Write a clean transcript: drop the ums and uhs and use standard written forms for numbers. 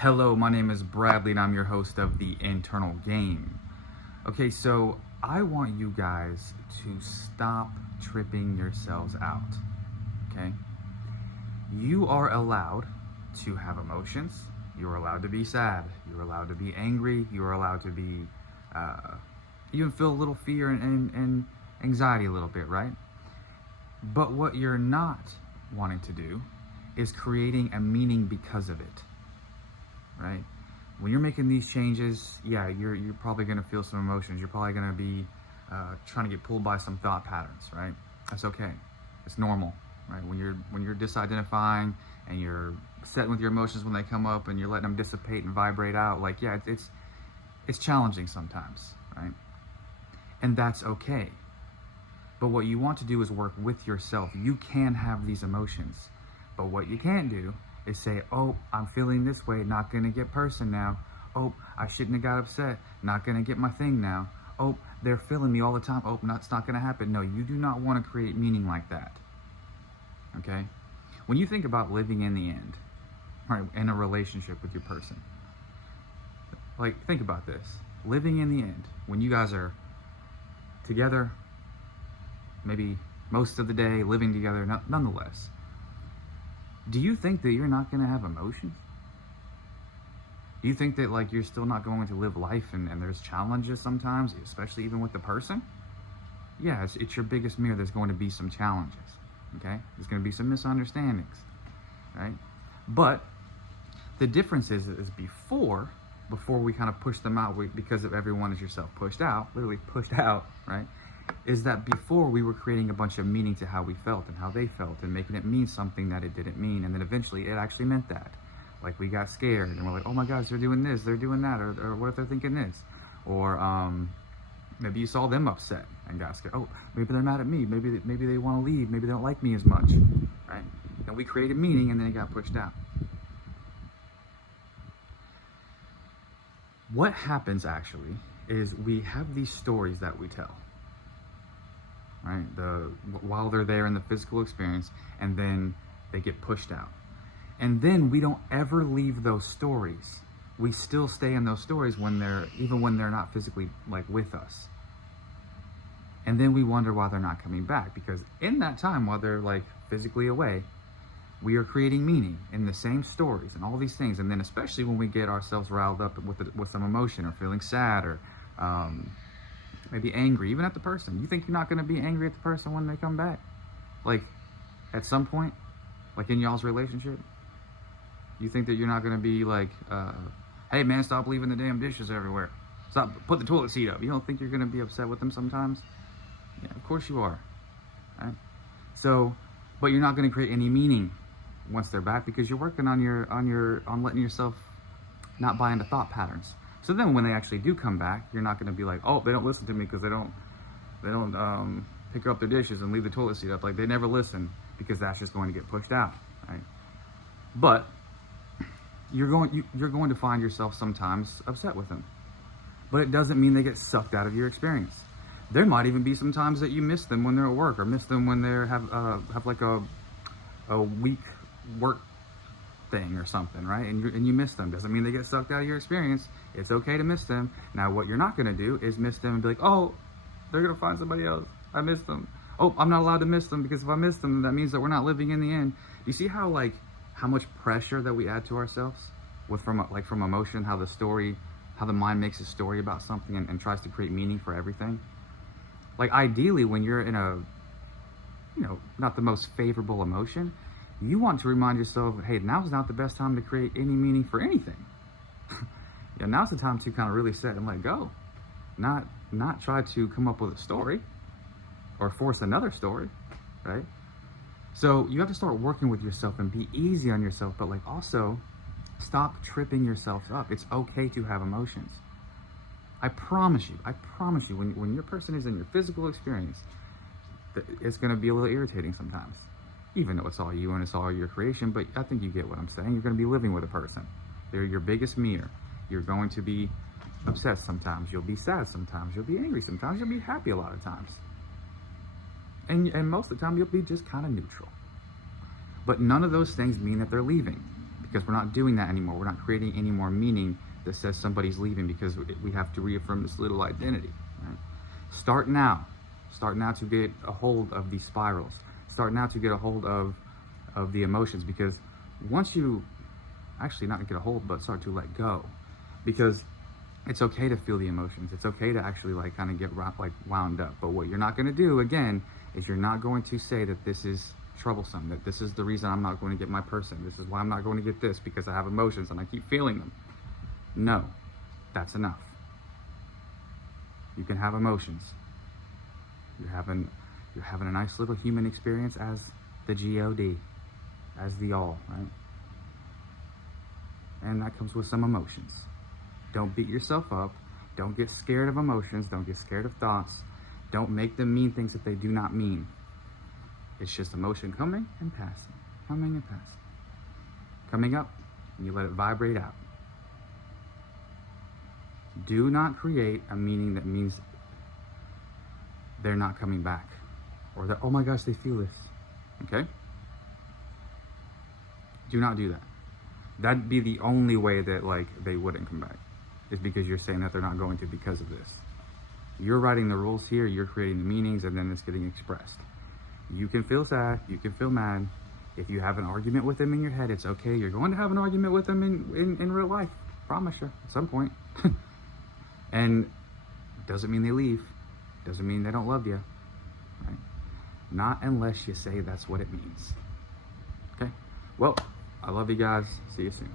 Hello, my name is Bradley and I'm your host of The Internal Game. Okay, so I want you guys to stop tripping yourselves out. Okay? You are allowed to have emotions. You are allowed to be sad. You are allowed to be angry. You are allowed to be, even feel a little fear and anxiety a little bit, right? But what you're not wanting to do is creating a meaning because of it, right? When you're making these changes, yeah, you're probably going to feel some emotions. You're probably going to be trying to get pulled by some thought patterns, right? That's okay. It's normal, right? When you're disidentifying and you're setting with your emotions when they come up and you're letting them dissipate and vibrate out, like, yeah, it's challenging sometimes, right? And that's okay. But what you want to do is work with yourself. You can have these emotions, but what you can't do is say, oh, I'm feeling this way, not gonna get person now. Oh, I shouldn't have got upset, not gonna get my thing now. Oh, they're feeling me all the time. Oh, it's not gonna happen. No, you do not want to create meaning like that. Okay? When you think about living in the end, right, in a relationship with your person, like, think about this. Living in the end, when you guys are together, maybe most of the day, living together, nonetheless, do you think that you're not going to have emotions? Do you think that, like, you're still not going to live life and there's challenges sometimes, especially even with the person? Yeah, it's your biggest mirror. There's going to be some challenges, okay? There's going to be some misunderstandings, right? But the difference is before we kind of push them out, because of everyone is yourself pushed out, literally pushed out, right? Is that before we were creating a bunch of meaning to how we felt and how they felt and making it mean something that it didn't mean, and then eventually it actually meant that. Like, we got scared and we're like, oh my gosh, they're doing this, they're doing that, or what if they're thinking this? Or maybe you saw them upset and got scared. Oh, maybe they're mad at me, maybe they want to leave, maybe they don't like me as much, right? And we created meaning and then it got pushed out. What happens actually is we have these stories that we tell, right? While they're there in the physical experience, and then they get pushed out. And then we don't ever leave those stories. We still stay in those stories even when they're not physically, like, with us. And then we wonder why they're not coming back, because in that time while they're, like, physically away, we are creating meaning in the same stories and all these things. And then especially when we get ourselves riled up with some emotion, or feeling sad, or maybe angry, even at the person. You think you're not going to be angry at the person when they come back? Like, at some point, like in y'all's relationship, you think that you're not going to be like, hey man, stop leaving the damn dishes everywhere. Stop, put the toilet seat up. You don't think you're going to be upset with them sometimes? Yeah, of course you are, right? So, but you're not going to create any meaning once they're back, because you're working on letting yourself not buy into thought patterns. So then when they actually do come back, you're not going to be like, oh, they don't listen to me because they don't pick up their dishes and leave the toilet seat up. Like, they never listen, because that's just going to get pushed out, right? But you're going to find yourself sometimes upset with them. But it doesn't mean they get sucked out of your experience. There might even be some times that you miss them when they're at work, or miss them when they have like a week work thing or something, right? And you miss them. Doesn't mean they get sucked out of your experience. It's okay to miss them. Now, what you're not going to do is miss them and be like, oh, they're going to find somebody else. I miss them. Oh, I'm not allowed to miss them, because if I miss them, that means that we're not living in the end. You see how much pressure that we add to ourselves from emotion, how the mind makes a story about something and tries to create meaning for everything. Like, ideally, when you're in a, not the most favorable emotion, you want to remind yourself, hey, now's not the best time to create any meaning for anything. Yeah, now's the time to kind of really set and let go. Not try to come up with a story or force another story, right? So you have to start working with yourself and be easy on yourself, but, like, also stop tripping yourself up. It's okay to have emotions. I promise you, when your person is in your physical experience, it's going to be a little irritating sometimes, even though it's all you and it's all your creation. But I think you get what I'm saying. You're going to be living with a person. They're your biggest mirror. You're going to be upset sometimes. You'll be sad sometimes. You'll be angry sometimes. You'll be happy a lot of times. And most of the time, you'll be just kind of neutral. But none of those things mean that they're leaving, because we're not doing that anymore. We're not creating any more meaning that says somebody's leaving because we have to reaffirm this little identity. Right? Start now to get a hold of these spirals. Start now to get a hold of the emotions, because once you actually not get a hold, but start to let go, because it's okay to feel the emotions. It's okay to actually like kind of get like wound up. But what you're not going to do again is you're not going to say that this is troublesome, that this is the reason I'm not going to get my person. This is why I'm not going to get this, because I have emotions and I keep feeling them. No, that's enough. You can have emotions. You're having a nice little human experience as the God, as the all, right? And that comes with some emotions. Don't beat yourself up. Don't get scared of emotions. Don't get scared of thoughts. Don't make them mean things that they do not mean. It's just emotion coming and passing, coming and passing. Coming up, and you let it vibrate out. Do not create a meaning that means they're not coming back, or that, oh my gosh, they feel this. Okay? Do not do that. That'd be the only way that like they wouldn't come back, is because you're saying that they're not going to because of this. You're writing the rules here, you're creating the meanings, and then it's getting expressed. You can feel sad, you can feel mad. If you have an argument with them in your head, it's okay. You're going to have an argument with them in real life. Promise you, at some point. And doesn't mean they leave. Doesn't mean they don't love you. Right? Not unless you say that's what it means. Okay? Well, I love you guys. See you soon.